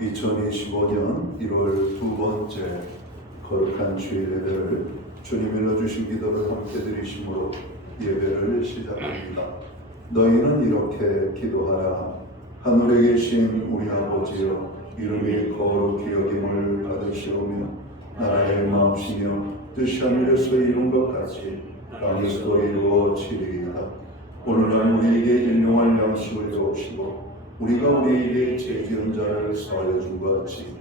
2025년 1월 두 번째 거룩한 주일 예배를 주님 일러주신 기도를 함께 드리심으로 예배를 시작합니다. 너희는 이렇게 기도하라. 하늘에 계신 우리 아버지여, 이름이 거룩히 여김을 받으시오며 나라의 마음이시며 뜻이 하늘에서 이룬 것 같이 땅에서도 이루어지리이다. 오늘날 우리에게 일용할 양식을 주옵시고 우리가 우리에게 죄 지은 자를 사하여 준 것 같이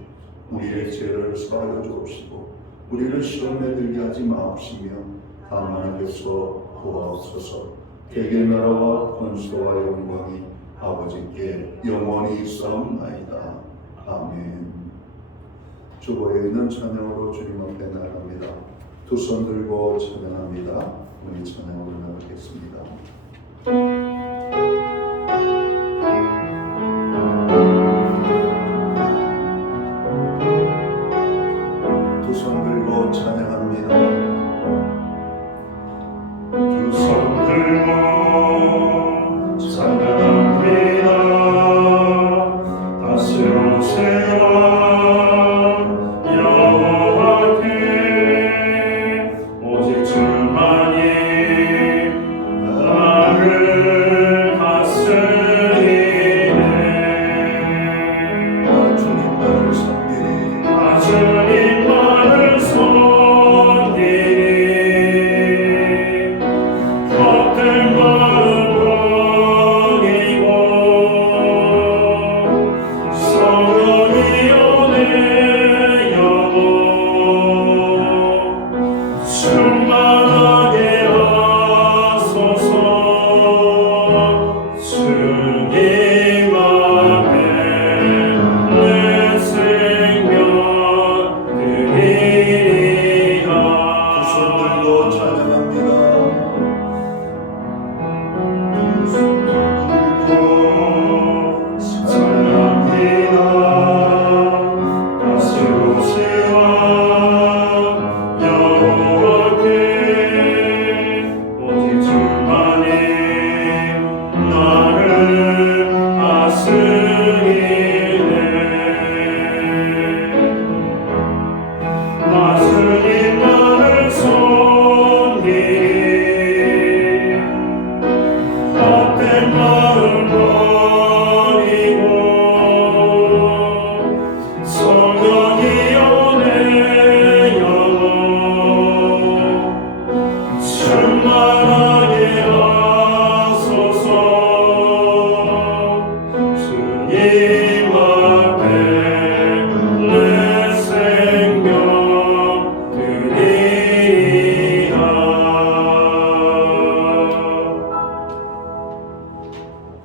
우리의 죄를 사하여 주옵시고 우리를 시험에 들게 하지 마옵시며 다만 악에서 구하옵소서. 대개 나라와 권세와 영광이 아버지께 영원히 있사옵나이다. 아멘. 주보에 있는 찬양으로 주님 앞에 나갑니다. 두 손 들고 찬양합니다. 우리 찬양으로 나가겠습니다. 두 손 들고 찬양합니다. 두 손 들고 찬양합니다. 다시 오세요.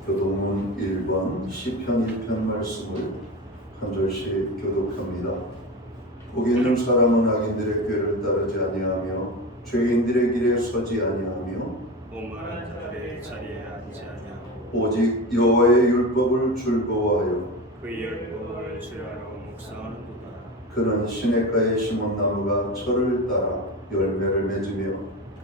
교독문 1번 시편 1편 말씀을 한 절씩 교독합니다. 복 있는 사람은 악인들의 꾀를 따르지 아니하며 죄인들의 길에 서지 아니하며 오만한 자들의 자리에 앉지 아니하고 오직 여호와의 율법을 즐거워하여 그 율법을 주야로 묵상하는도다. 그는 시냇가에 심은 나무가 철을 따라 열매를 맺으며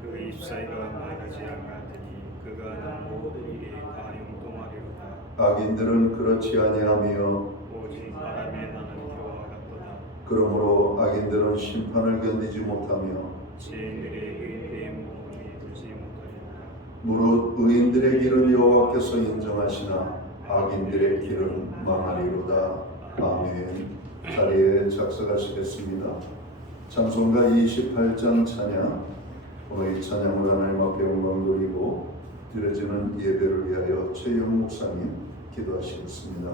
그 잎사이가 마르지 않았더니 그가 하는 모든 일에 다 용동하리로다. 악인들은 그렇지 아니하며 오직 바람에 나는 겨와 같도다. 그러므로 악인들은 심판을 견디지 못하며 죄인들의 의인의 몸이 두지 못하리로다. 무릇 의인들의 길은 여호와께서 인정하시나 악인들의 길은 망하리로다. 아멘. 자리에 작석하시겠습니다. 찬송가 28장 찬양, 오늘 이 찬양으로 하나님 앞에 영광 돌리고 드려지는 예배를 위하여 최영 목사님 기도하시겠습니다.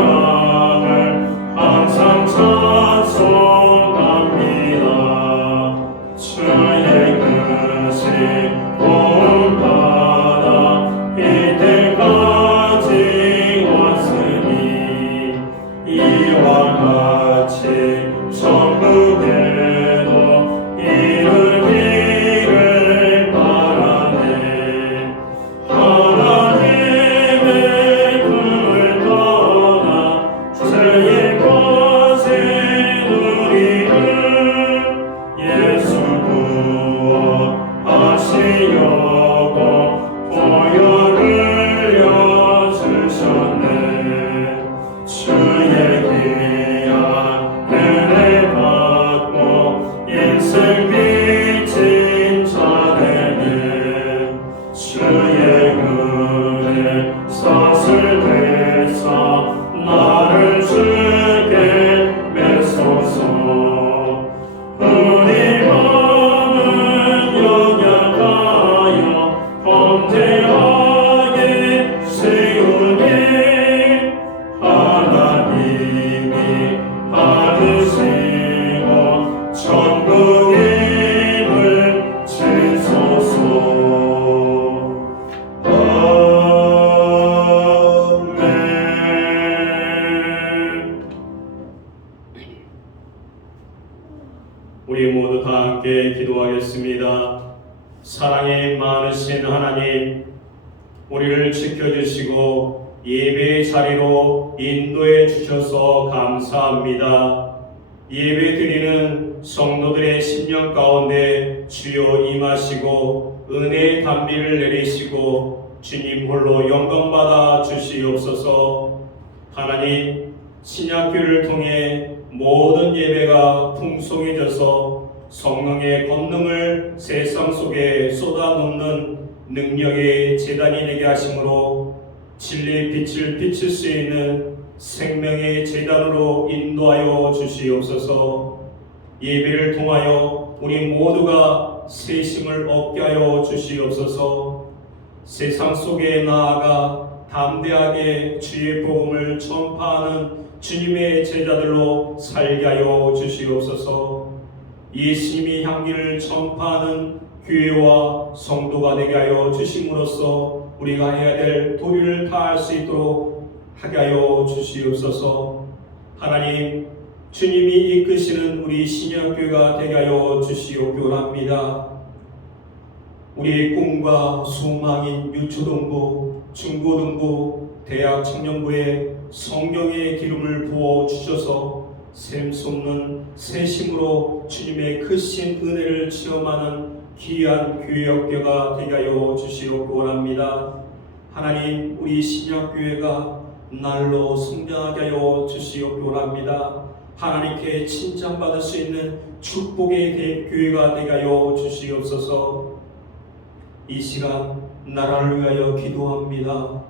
사랑을 항상 찬송합니다. 우리 모두 다 함께 기도하겠습니다. 사랑의 많으신 하나님, 우리를 지켜주시고 예배의 자리로 인도해 주셔서 감사합니다. 예배 드리는 성도들의 심령 가운데 주여 임하시고 은혜의 단비를 내리시고 주님 홀로 영광받아 주시옵소서. 하나님, 신약교를 통해 모든 예배가 풍성해져서 성령의 권능을 세상 속에 쏟아놓는 능력의 제단이 되게 하심으로 진리의 빛을 비칠 수 있는 생명의 제단으로 인도하여 주시옵소서. 예배를 통하여 우리 모두가 세심을 얻게 하여 주시옵소서. 세상 속에 나아가 담대하게 주의 복음을 전파하는 주님의 제자들로 살게 하여 주시옵소서. 예수님의 향기를 전파하는 교회와 성도가 되게 하여 주심으로써 우리가 해야 될 도리를 다할 수 있도록 하게 하여 주시옵소서. 하나님, 주님이 이끄시는 우리 신약교회가 되게 하여 주시옵기 원합니다. 우리의 꿈과 소망인 유초등부, 중고등부, 대학 청년부에 성령의 기름을 부어 주셔서 샘솟는 새심으로 주님의 크신 은혜를 체험하는 귀한 교회 학교가 되게 하여 주시옵기 원합니다. 하나님, 우리 신약교회가 날로 성장하게 하여 주시옵기 원합니다. 하나님께 칭찬받을 수 있는 축복의 교회가 되게 하여 주시옵소서. 이 시간 나라를 위하여 기도합니다.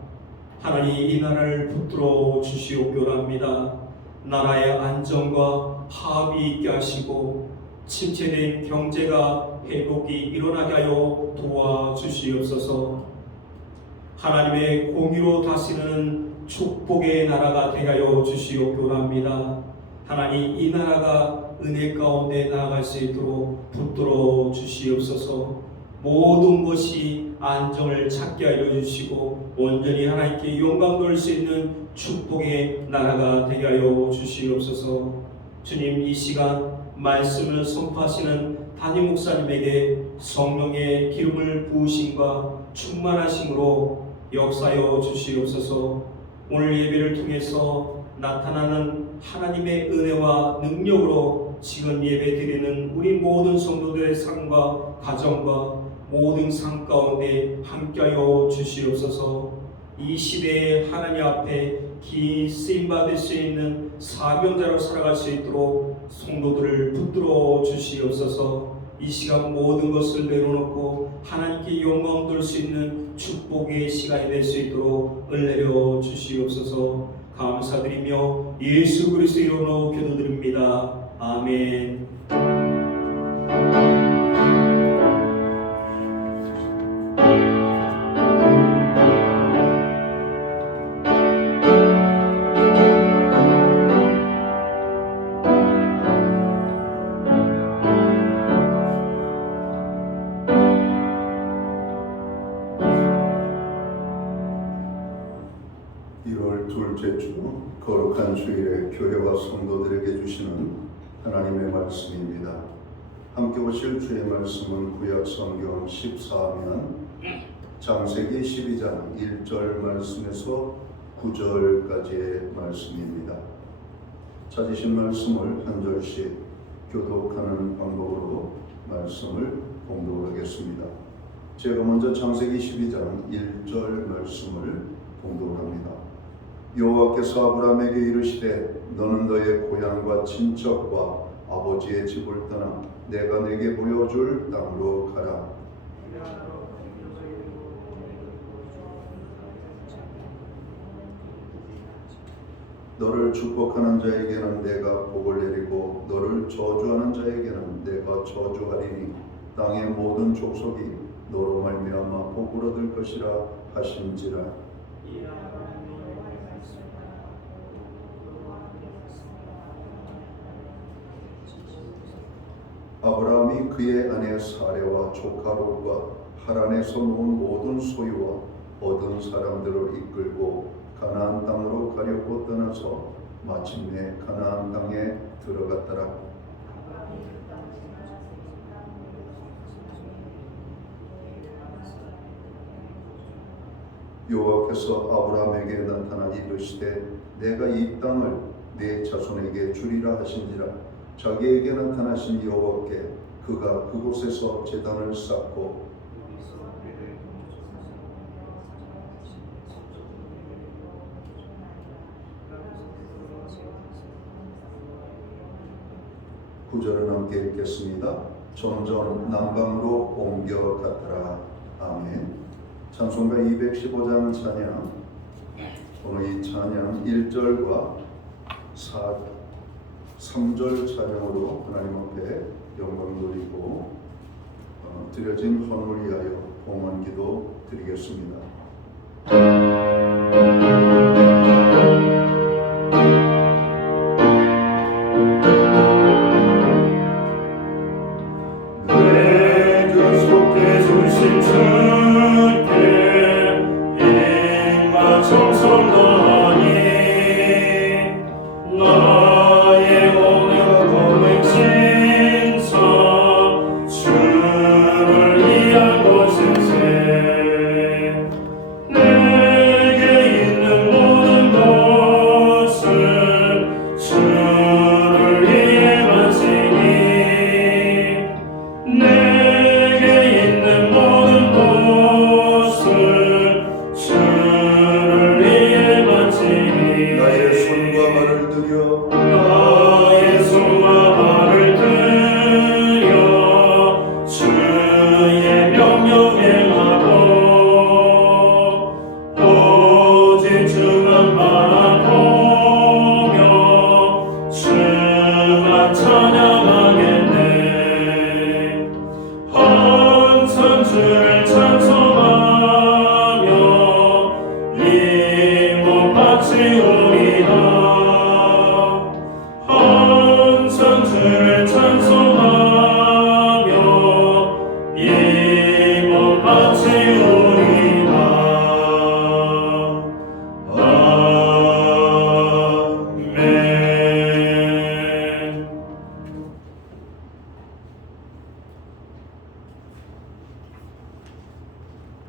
하나님, 이 나라를 붙들어 주시옵기 원합니다. 나라의 안정과 화합이 있게 하시고 침체된 경제가 회복이 일어나게 하여 도와주시옵소서. 하나님의 공의로 다스리는 축복의 나라가 되게 하여 주시옵기 원합니다. 하나님, 이 나라가 은혜 가운데 나아갈 수 있도록 붙들어 주시옵소서. 모든 것이 안정을 찾게 하여 주시고 온전히 하나님께 영광 돌릴 수 있는 축복의 나라가 되게 하여 주시옵소서. 주님, 이 시간 말씀을 선포하시는 담임 목사님에게 성령의 기름을 부으심과 충만하심으로 역사하여 주시옵소서. 오늘 예배를 통해서 나타나는 하나님의 은혜와 능력으로 지금 예배 드리는 우리 모든 성도들의 삶과 가정과 모든 삶 가운데 함께하여 주시옵소서. 이 시대에 하나님 앞에 긴 쓰임받을 수 있는 사명자로 살아갈 수 있도록 성도들을 붙들어 주시옵소서. 이 시간 모든 것을 내려놓고 하나님께 영광 돌릴 수 있는 축복의 시간이 될 수 있도록 은혜려 주시옵소서. 감사드리며 예수 그리스도 이름으로 기도드립니다. 아멘. 둘째 주 거룩한 주일에 교회와 성도들에게 주시는 하나님의 말씀입니다. 함께 보실 주의 말씀은 구약 성경 14면 창세기 12장 1절 말씀에서 9절까지의 말씀입니다. 찾으신 말씀을 한 절씩 교독하는 방법으로 말씀을 봉독하겠습니다. 제가 먼저 창세기 12장 1절 말씀을 봉독합니다. 여호와께서 아브라함에게 이르시되 너는 너의 고향과 친척과 아버지의 집을 떠나 내가 내게 보여줄 땅으로 가라. 너를 축복하는 자에게는 내가 복을 내리고 너를 저주하는 자에게는 내가 저주하리니 땅의 모든 족속이 너로 말미암아 복을 얻을 것이라 하신지라. 아브라함이 그의 아내 사레와 조카 롯과 하란에서 모은 모든 소유와 얻은 사람들을 이끌고 가나안 땅으로 가려고 떠나서 마침내 가나안 땅에 들어갔더라. 여호와께서 아브라함에게 나타나 이르시되 내가 이 땅을 네 자손에게 주리라 하신지라. 자기에게 나타나신 여호와께 그가 그곳에서 제단을 쌓고 구절은 함께 읽겠습니다. 점점 남방으로 옮겨갔더라. 아멘. 찬송가 215장 찬양. 오늘 이 찬양 1절과 3절 찬양으로 하나님 앞에 영광 돌리고 드려진 헌물 위하여 봉헌 기도 드리겠습니다.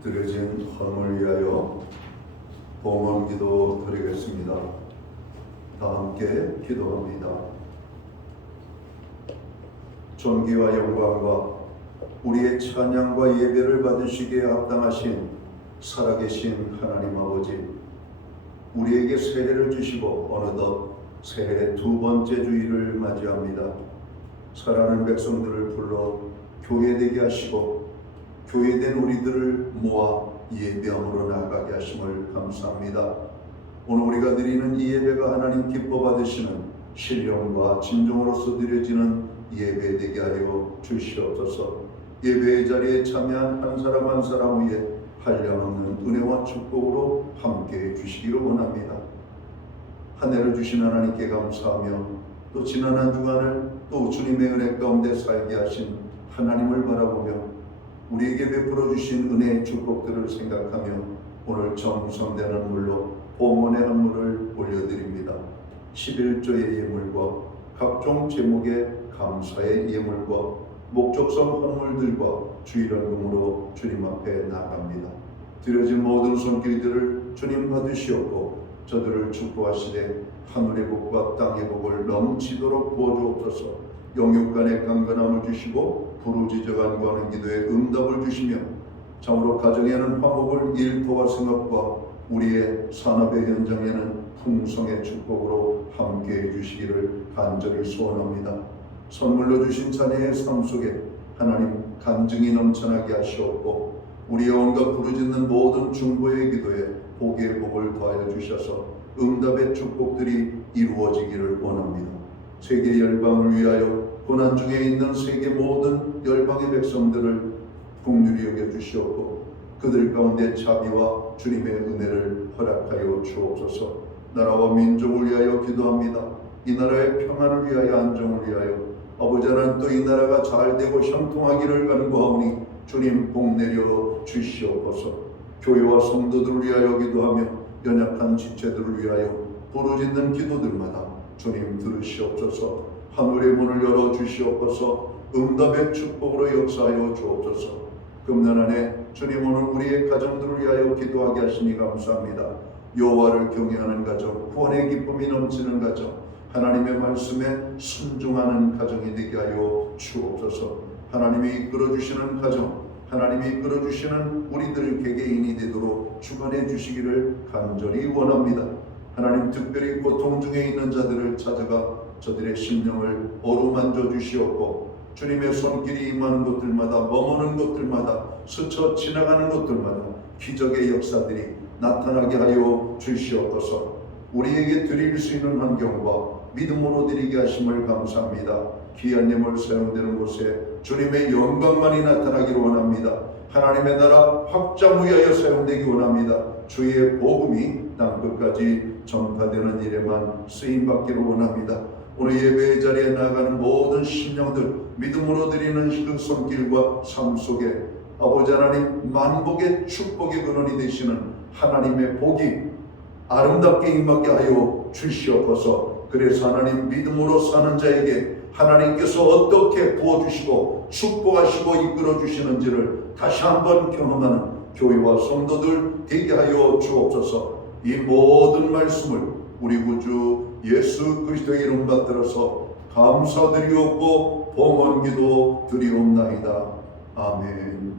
드려진 헌물 위하여 봉헌 기도 드리겠습니다. 다 함께 기도합니다. 존귀와 영광과 우리의 찬양과 예배를 받으시기에 합당하신 살아계신 하나님 아버지, 우리에게 새해를 주시고 어느덧 새해의 두 번째 주일을 맞이합니다. 사랑하는 백성들을 불러 교회되게 하시고 교회된 우리들을 모아 예배함으로 나아가게 하심을 감사합니다. 오늘 우리가 드리는 이 예배가 하나님 기뻐 받으시는 신령과 진정으로서 드려지는 예배 되게 하여 주시옵소서. 예배의 자리에 참여한 한 사람 한 사람 위에 한량없는 은혜와 축복으로 함께해 주시기를 원합니다. 한 해를 주신 하나님께 감사하며 또 지난 한 주간을 또 주님의 은혜 가운데 살게 하신 하나님을 바라보며 우리에게 베풀어 주신 은혜의 축복들을 생각하며 오늘 정성되는 물로 봉헌의 헌물을 올려드립니다. 11조의 예물과 각종 제목의 감사의 예물과 목적성 헌물들과 주일헌금으로 주님 앞에 나아갑니다. 드려진 모든 손길들을 주님 받으시옵고 저들을 축복하시되 하늘의 복과 땅의 복을 넘치도록 부어주옵소서. 영육간의 강건함을 주시고 부르짖어간 구하는 기도에 응답을 주시며 참으로 가정에는 화목을 일터와 생업과 우리의 산업의 현장에는 풍성의 축복으로 함께해 주시기를 간절히 소원합니다. 선물로 주신 자녀의 삶 속에 하나님 간증이 넘쳐나게 하시옵고 우리의 온갖 부르짖는 모든 중보의 기도에 복의 복을 더하여 주셔서 응답의 축복들이 이루어지기를 원합니다. 세계 열방을 위하여 고난 중에 있는 세계 모든 열방의 백성들을 긍휼히 여겨 주시옵고 그들 가운데 자비와 주님의 은혜를 허락하여 주옵소서. 나라와 민족을 위하여 기도합니다. 이 나라의 평안을 위하여 안정을 위하여 아버지 하나님 또 이 나라가 잘되고 형통하기를 간구하오니 주님 복 내려 주시옵소서. 교회와 성도들을 위하여 기도하며 연약한 지체들을 위하여 부르짖는 기도들마다 주님 들으시옵소서. 하늘의 문을 열어 주시옵소서. 응답의 축복으로 역사하여 주옵소서. 금년 안에 주님 오늘 우리의 가정들을 위하여 기도하게 하시니 감사합니다. 여호와를 경외하는 가정, 구원의 기쁨이 넘치는 가정, 하나님의 말씀에 순종하는 가정이 되게 하여 주옵소서. 하나님이 이끌어 주시는 가정, 하나님이 이끌어 주시는 우리들 개개인이 되도록 주관해 주시기를 간절히 원합니다. 하나님 특별히 고통 중에 있는 자들을 찾아가 저들의 심령을 어루만져 주시옵고, 주님의 손길이 임하는 곳들마다, 머무는 곳들마다, 스쳐 지나가는 곳들마다 기적의 역사들이 나타나게 하여 주시옵소서. 우리에게 드릴 수 있는 환경과 믿음으로 드리게 하심을 감사합니다. 귀한 예물 사용되는 곳에 주님의 영광만이 나타나기를 원합니다. 하나님의 나라 확장 위하여 사용되기 원합니다. 주의 복음이 땅끝까지 전파되는 일에만 쓰임받기를 원합니다. 오늘 예배의 자리에 나아가는 모든 심령들, 믿음으로 드리는 그 손길과 삶 속에 아버지 하나님 만복의 축복의 근원이 되시는 하나님의 복이 아름답게 임하게 하여 주시옵소서. 그래서 하나님 믿음으로 사는 자에게 하나님께서 어떻게 부어주시고 축복하시고 이끌어 주시는지를 다시 한번 경험하는 교회와 성도들 되게 하여 주옵소서. 이 모든 말씀을 우리 구주 예수 그리스도의 이름 받들어서 감사드리옵고 봉헌기도 드리옵나이다. 아멘.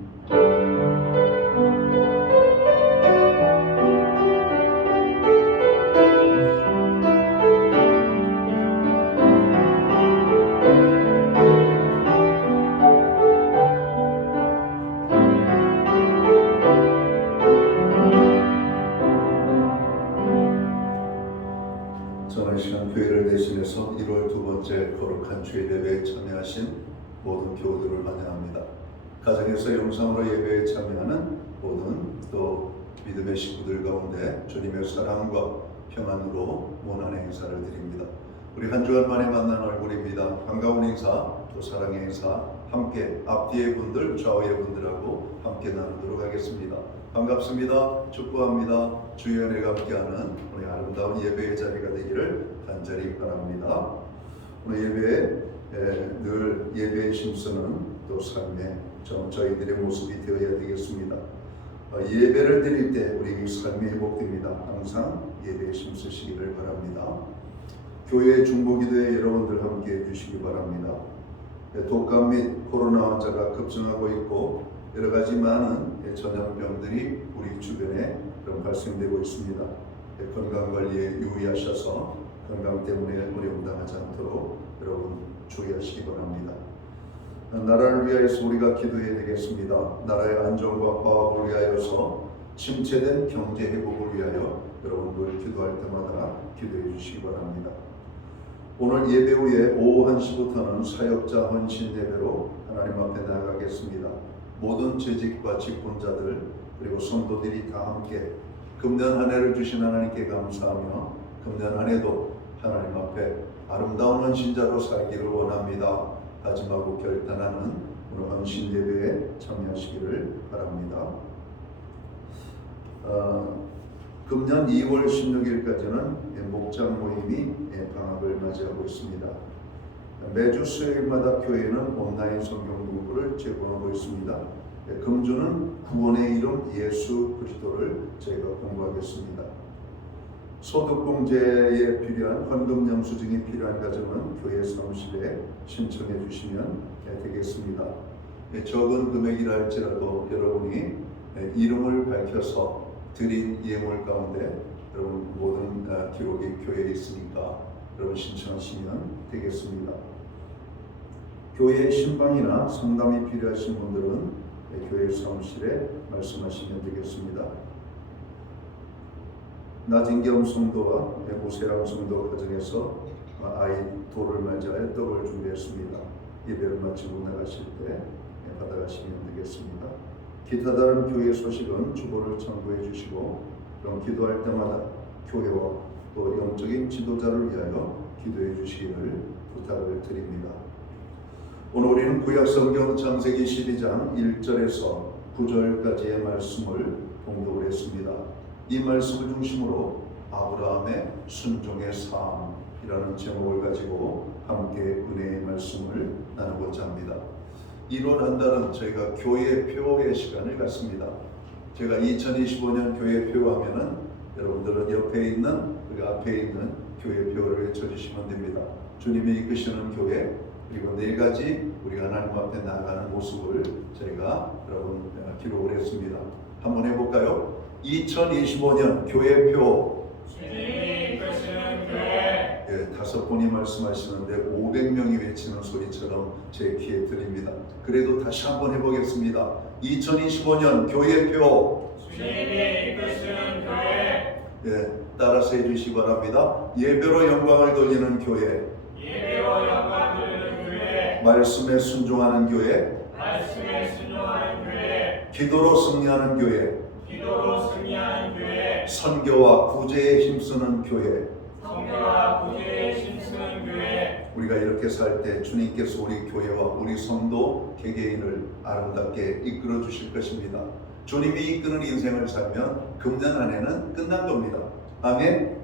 저는 시간 교회를 대신해서 1월 두 번째 거룩한 주일 예배에 참여하신 모든 교우들을 환영합니다. 가정에서 영상으로 예배에 참여하는 모든 또 믿음의 식구들 가운데 주님의 사랑과 평안으로 원한의 인사를 드립니다. 우리 한 주간 만에 만난 얼굴입니다. 반가운 인사, 또 사랑의 인사 함께 앞뒤의 분들, 좌우의 분들하고 함께 나누도록 하겠습니다. 반갑습니다. 축복합니다. 주의 은혜가 함께하는 오늘 아름다운 예배의 자리가 되기를 간절히 바랍니다. 오늘 예배에 늘 예배의 심수는 또 삶의 저희들의 모습이 되어야 되겠습니다. 예배를 드릴 때 우리 삶이 회복됩니다. 항상 예배에 심쓰시기를 바랍니다. 교회 중보기도에 여러분들 함께 해주시기 바랍니다. 독감 및 코로나 환자가 급증하고 있고 여러 가지 많은 전염병들이 우리 주변에 발생되고 있습니다. 건강관리에 유의하셔서 건강 때문에 어려움 당하지 않도록 여러분 주의하시기 바랍니다. 나라를 위하여서 우리가 기도해야 되겠습니다. 나라의 안정과 화합을 위하여서 침체된 경제 회복을 위하여 여러분들 기도할 때마다 기도해 주시기 바랍니다. 오늘 예배 후에 오후 1시부터는 사역자 헌신 예배로 하나님 앞에 나아가겠습니다. 모든 재직과 직분자들 그리고 성도들이 다 함께 금년 한 해를 주신 하나님께 감사하며 금년 한 해도 하나님 앞에 아름다운 헌신자로 살기를 원합니다. 다짐하고 결단하는 오늘 헌신 예배에 참여하시기를 바랍니다. 금년 2월 16일까지는 목장 모임이 방학을 맞이하고 있습니다. 매주 수요일마다 교회는 온라인 성경 공부를 제공하고 있습니다. 금주는 구원의 이름 예수 그리스도를 저희가 공부하겠습니다. 소득공제에 필요한 헌금 영수증이 필요한 가정은 교회 사무실에 신청해 주시면 되겠습니다. 적은 금액이라 할지라도 여러분이 이름을 밝혀서 드린 예물 가운데 여러분 모든 기록이 교회에 있으니까 여러분 신청하시면 되겠습니다. 교회 신방이나 상담이 필요하신 분들은 교회 사무실에 말씀하시면 되겠습니다. 나진경 성도와 고세랑 성도 가정에서 아이 돌을 맞이하여 떡을 준비했습니다. 예배를 마치고 나가실 때 받아가시면 되겠습니다. 기타 다른 교회 소식은 주보를 참고해 주시고 그럼 기도할 때마다 교회와 또 영적인 지도자를 위하여 기도해 주시기를 부탁을 드립니다. 오늘 우리는 구약성경 창세기 12장 1절에서 9절까지의 말씀을 공독을 했습니다. 이 말씀을 중심으로 아브라함의 순종의 삶이라는 제목을 가지고 함께 은혜의 말씀을 나누고자 합니다. 1월 한 달은 저희가 교회표의 시간을 갖습니다. 제가 2025년 교회표 하면은 여러분들은 옆에 있는 그 앞에 있는 교회표를 외쳐주시면 됩니다. 주님이 이끄시는 교회, 그리고 4가지 우리가 하나님 앞에 나아가는 모습을 저희가 여러분 기록을 했습니다. 한번 해볼까요? 2025년 교회표. 주님이 이끄시는 교회. 5분이 말씀하시는데 500명이 외치는 소리처럼 제 귀에 들립니다. 그래도 다시 한번 해보겠습니다. 2025년 교회표. 주님이 이끄시는 교회. 따라서 해주시기 바랍니다. 예배로 영광을 돌리는 교회. 예배로 영광 돌리는 교회. 말씀에 순종하는 교회. 말씀에 순종하는 교회. 기도로 승리하는 교회. 기도로 승리하는 교회. 선교와 구제에 힘쓰는 교회. 성교와 구제에 힘쓰는 교회. 우리가 이렇게 살 때 주님께서 우리 교회와 우리 성도 개개인을 아름답게 이끌어 주실 것입니다. 주님이 이끄는 인생을 살면 금년 한 해는 끝난 겁니다. 아멘.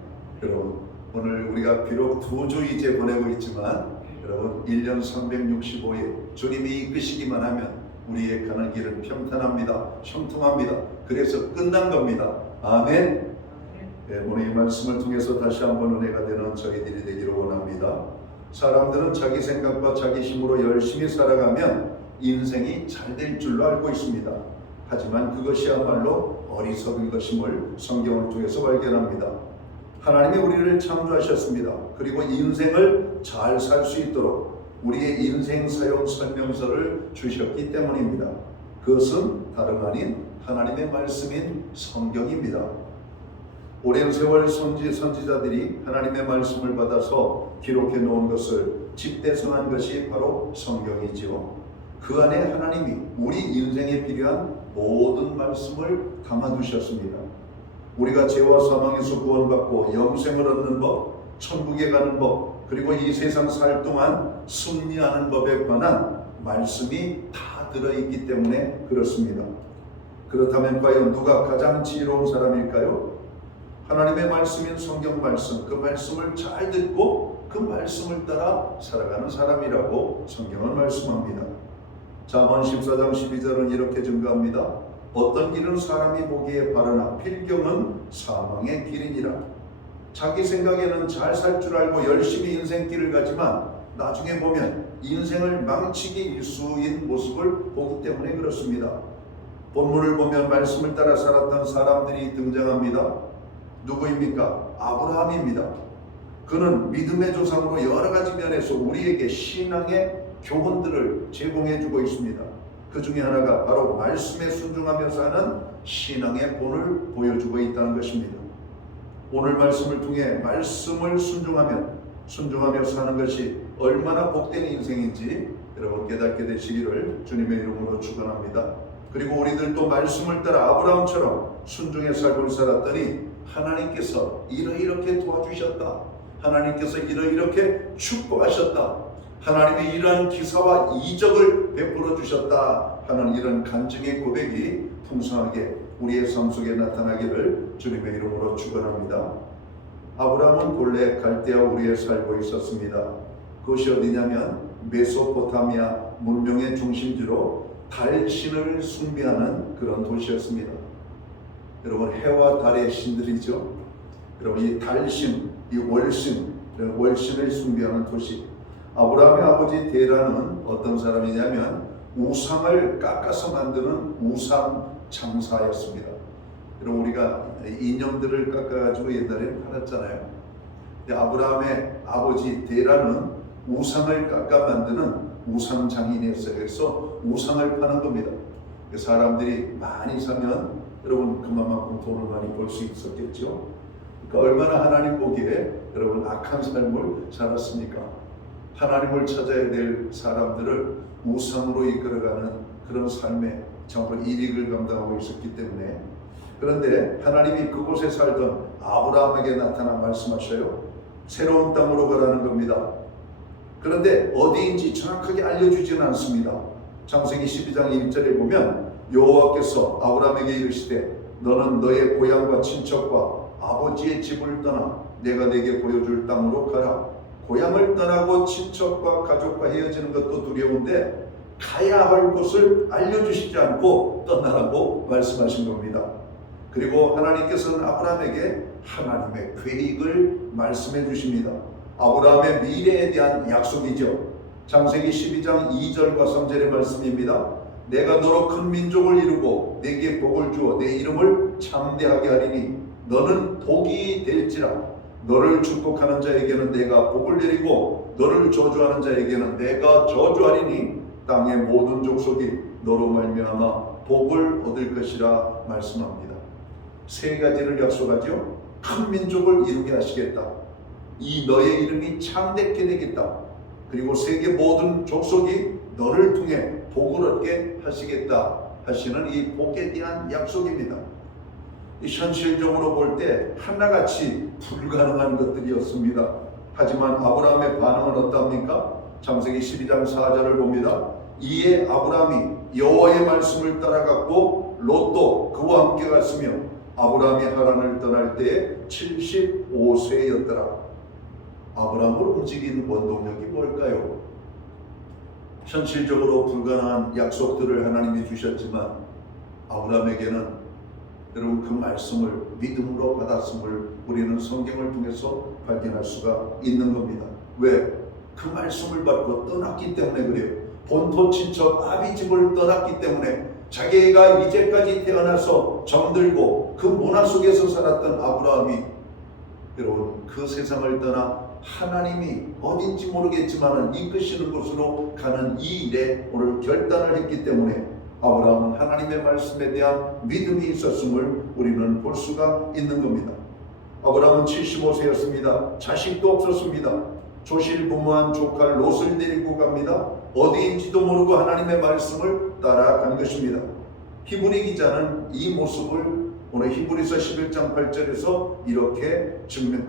여러분, 오늘 우리가 비록 2주 이제 보내고 있지만 여러분 1년 365일 주님이 이끄시기만 하면 우리의 가는 길은 평탄합니다. 형통합니다. 그래서 끝난 겁니다. 아멘. 오늘 이 말씀을 통해서 다시 한번 은혜가 되는 저희들이 되기를 원합니다. 사람들은 자기 생각과 자기 힘으로 열심히 살아가면 인생이 잘 될 줄로 알고 있습니다. 하지만 그것이야말로 어리석은 것임을 성경을 통해서 발견합니다. 하나님이 우리를 창조하셨습니다. 그리고 인생을 잘 살 수 있도록 우리의 인생 사용 설명서를 주셨기 때문입니다. 그것은 다름 아닌 하나님의 말씀인 성경입니다. 오랜 세월 선지자들이 하나님의 말씀을 받아서 기록해 놓은 것을 집대성한 것이 바로 성경이지요. 그 안에 하나님이 우리 인생에 필요한 모든 말씀을 담아두셨습니다. 우리가 죄와 사망에서 구원받고 영생을 얻는 법, 천국에 가는 법, 그리고 이 세상 살 동안 승리하는 법에 관한 말씀이 다 들어있기 때문에 그렇습니다. 그렇다면 과연 누가 가장 지혜로운 사람일까요? 하나님의 말씀인 성경 말씀, 그 말씀을 잘 듣고 그 말씀을 따라 살아가는 사람이라고 성경은 말씀합니다. 잠언 14장 12절은 이렇게 증가합니다. 어떤 길은 사람이 보기에 바르나 필경은 사망의 길이니라. 자기 생각에는 잘 살 줄 알고 열심히 인생길을 가지만 나중에 보면 인생을 망치기 일수인 모습을 보기 때문에 그렇습니다. 본문을 보면 말씀을 따라 살았던 사람들이 등장합니다. 누구입니까? 아브라함입니다. 그는 믿음의 조상으로 여러 가지 면에서 우리에게 신앙의 교훈들을 제공해주고 있습니다. 그 중에 하나가 바로 말씀에 순종하면서 하는 신앙의 본을 보여주고 있다는 것입니다. 오늘 말씀을 통해 말씀을 순종하면서 하는 것이 얼마나 복된 인생인지 여러분 깨닫게 되시기를 주님의 이름으로 축원합니다. 그리고 우리들도 말씀을 따라 아브라함처럼 순종의 삶을 살았더니 하나님께서 이렇게 도와주셨다. 하나님께서 이렇게 축복하셨다. 하나님의 이러한 기사와 이적을 베풀어 주셨다 하는 이런 간증의 고백이 풍성하게 우리의 삶 속에 나타나기를 주님의 이름으로 축원합니다. 아브라함은 본래 갈대아 우리에 살고 있었습니다. 그것이 어디냐면 메소포타미아 문명의 중심지로 달신을 숭배하는 그런 도시였습니다. 여러분, 해와 달의 신들이죠. 여러분, 이 달신, 이 월신을 숭배하는 도시. 아브라함의 아버지 데라는 어떤 사람이냐면 우상을 깎아서 만드는 우상 장사였습니다. 여러분, 우리가 인형들을 깎아가지고 옛날에 팔았잖아요. 근데 아브라함의 아버지 데라는 우상을 깎아 만드는 우상 장인이었어요. 그래서 우상을 파는 겁니다. 사람들이 많이 사면 여러분 그만큼 돈을 많이 벌 수 있었겠죠. 그러니까 얼마나 하나님 보기에 여러분 악한 삶을 살았습니까? 하나님을 찾아야 될 사람들을 우상으로 이끌어가는 그런 삶에 정말 이익을 감당하고 있었기 때문에, 그런데 하나님이 그곳에 살던 아브라함에게 나타나 말씀하셔요. 새로운 땅으로 가라는 겁니다. 그런데 어디인지 정확하게 알려주지는 않습니다. 창세기 12장 1절에 보면 여호와께서 아브라함에게 이르시되 너는 너의 고향과 친척과 아버지의 집을 떠나 내가 네게 보여줄 땅으로 가라. 고향을 떠나고 친척과 가족과 헤어지는 것도 두려운데 가야 할 곳을 알려주시지 않고 떠나라고 말씀하신 겁니다. 그리고 하나님께서는 아브라함에게 하나님의 계획을 말씀해 주십니다. 아브라함의 미래에 대한 약속이죠. 창세기 12장 2절과 3절의 말씀입니다. 내가 너로 큰 민족을 이루고 내게 복을 주어 내 이름을 창대하게 하리니 너는 복이 될지라. 너를 축복하는 자에게는 내가 복을 내리고 너를 저주하는 자에게는 내가 저주하리니 땅의 모든 족속이 너로 말미암아 복을 얻을 것이라 말씀합니다. 세 가지를 약속하죠. 큰 민족을 이루게 하시겠다. 이 너의 이름이 창대케 되겠다. 그리고 세계 모든 족속이 너를 통해 복을 얻게 하시겠다 하시는 이 복에 대한 약속입니다. 현실적으로 볼 때 하나같이 불가능한 것들이었습니다. 하지만 아브라함의 반응은 어떠합니까? 창세기 12장 4절을 봅니다. 이에 아브라함이 여호와의 말씀을 따라갔고 롯도 그와 함께 갔으며 아브라함이 하란을 떠날 때에 75세였더라. 아브라함을 움직인 원동력이 뭘까요? 현실적으로 불가능한 약속들을 하나님이 주셨지만 아브라함에게는 여러분 그 말씀을 믿음으로 받았음을 우리는 성경을 통해서 발견할 수가 있는 겁니다. 왜? 그 말씀을 받고 떠났기 때문에 그래요. 본토 친척 아비집을 떠났기 때문에 자기가 이제까지 태어나서 정들고 그 문화 속에서 살았던 아브라함이 여러분 그 세상을 떠나 하나님이 어딘지 모르겠지만 이끄시는 곳으로 가는 이 일에 오늘 결단을 했기 때문에 아브라함은 하나님의 말씀에 대한 믿음이 있었음을 우리는 볼 수가 있는 겁니다. 아브라함은 75세였습니다. 자식도 없었습니다. 조실부모한 조카 롯을 데리고 갑니다. 어디인지도 모르고 하나님의 말씀을 따라간 것입니다. 히브리 기자는 이 모습을 오늘 히브리서 11장 8절에서 이렇게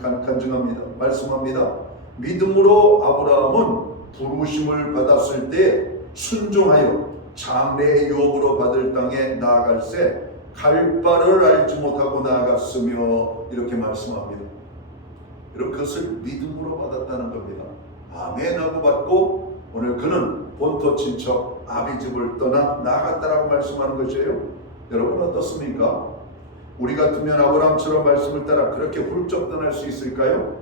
간증합니다. 말씀합니다. 믿음으로 아브라함은 부르심을 받았을 때 순종하여 장래의 유업으로 받을 땅에 나아갈새 갈 바를 알지 못하고 나아갔으며 이렇게 말씀합니다. 여러분 그것을 믿음으로 받았다는 겁니다. 아멘하고 받고 오늘 그는 본토 친척 아비집을 떠나 나아갔다라고 말씀하는 것이에요. 여러분 어떻습니까? 우리 같으면 아브라함처럼 말씀을 따라 그렇게 훌쩍 떠날 수 있을까요?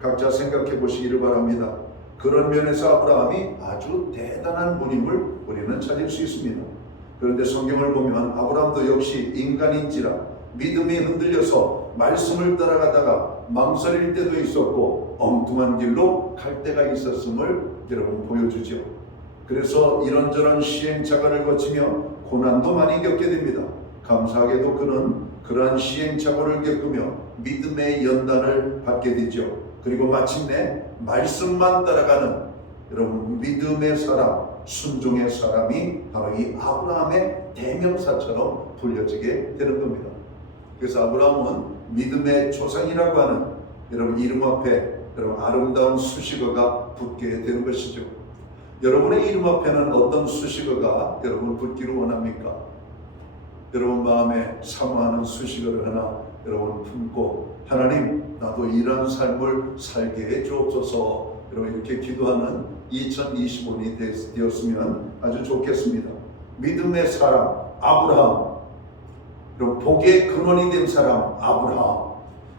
각자 생각해 보시기를 바랍니다. 그런 면에서 아브라함이 아주 대단한 분임을 우리는 찾을 수 있습니다. 그런데 성경을 보면 아브라함도 역시 인간인지라 믿음이 흔들려서 말씀을 따라가다가 망설일 때도 있었고 엉뚱한 길로 갈 때가 있었음을 여러분 보여주죠. 그래서 이런저런 시행착오를 거치며 고난도 많이 겪게 됩니다. 감사하게도 그는 그러한 시행착오를 겪으며 믿음의 연단을 받게 되죠. 그리고 마침내 말씀만 따라가는 여러분 믿음의 사람, 순종의 사람이 바로 이 아브라함의 대명사처럼 불려지게 되는 겁니다. 그래서 아브라함은 믿음의 조상이라고 하는 여러분 이름 앞에 여러분 아름다운 수식어가 붙게 되는 것이죠. 여러분의 이름 앞에는 어떤 수식어가 여러분 붙기를 원합니까? 여러분 마음에 사모하는 수식어를 하나 여러분 품고 하나님 나도 이런 삶을 살게 해 주옵소서 여러분 이렇게 기도하는 2025년이 되었으면 아주 좋겠습니다. 믿음의 사람 아브라함, 여러분 복의 근원이 된 사람 아브라함.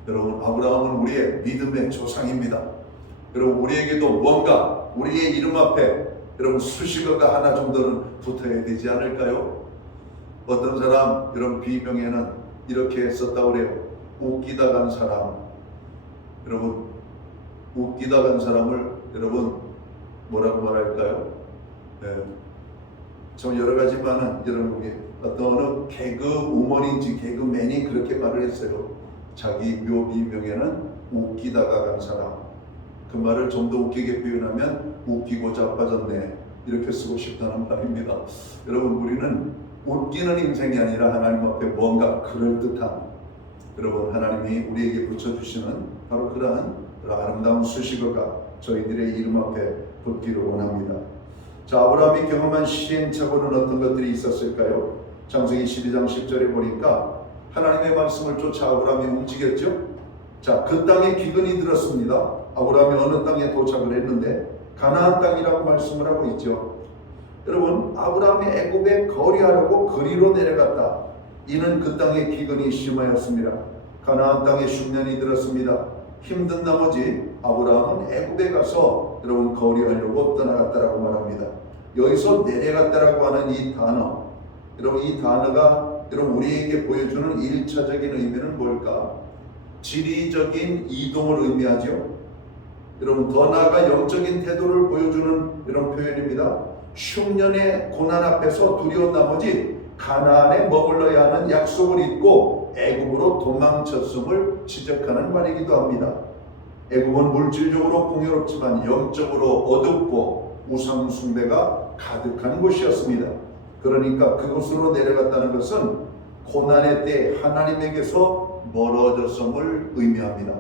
여러분 아브라함은 우리의 믿음의 조상입니다. 여러분 우리에게도 뭔가 우리의 이름 앞에 여러분 수식어가 하나 정도는 붙어야 되지 않을까요? 어떤 사람 여러분 비명에는 이렇게 썼다고 그래요. 웃기다 간 사람. 여러분 웃기다 간 사람을 여러분 뭐라고 말할까요? 좀 여러 가지만은 여러분 우리 어떤 어느 개그 우먼인지 개그맨이 그렇게 말을 했어요. 자기 묘비명에는 웃기다가 간 사람. 그 말을 좀 더 웃기게 표현하면 웃기고 자빠졌네 이렇게 쓰고 싶다는 말입니다. 여러분 우리는 웃기는 인생이 아니라 하나님 앞에 뭔가 그럴듯한 여러분 하나님이 우리에게 붙여주시는 바로 그러한 아름다운 수식어가 저희들의 이름 앞에 붙기를 원합니다. 자, 아브라함이 경험한 시행착오는 어떤 것들이 있었을까요? 창세기 12장 10절에 보니까 하나님의 말씀을 쫓아 아브라함이 움직였죠. 자, 그 땅에 기근이 들었습니다. 아브라함이 어느 땅에 도착을 했는데 가나안 땅이라고 말씀을 하고 있죠. 여러분, 아브라함이 애굽에 거리하려고 거리로 내려갔다. 이는 그 땅에 기근이 심하였습니다. 가나안 땅에 흉년이 들었습니다. 힘든 나머지 아브라함은 애굽에 가서 여러분 거리하려고 떠나갔다라고 말합니다. 여기서 내려갔다라고 하는 이 단어, 여러분 이 단어가 여러분 우리에게 보여주는 1차적인 의미는 뭘까? 지리적인 이동을 의미하죠. 여러분 더 나아가 영적인 태도를 보여주는 이런 표현입니다. 흉년의 고난 앞에서 두려운 나머지 가나안에 머물러야 하는 약속을 잊고 애굽으로 도망쳤음을 지적하는 말이기도 합니다. 애굽은 물질적으로 풍요롭지만 영적으로 어둡고 우상 숭배가 가득한 곳이었습니다. 그러니까 그곳으로 내려갔다는 것은 고난의 때 하나님에게서 멀어졌음을 의미합니다.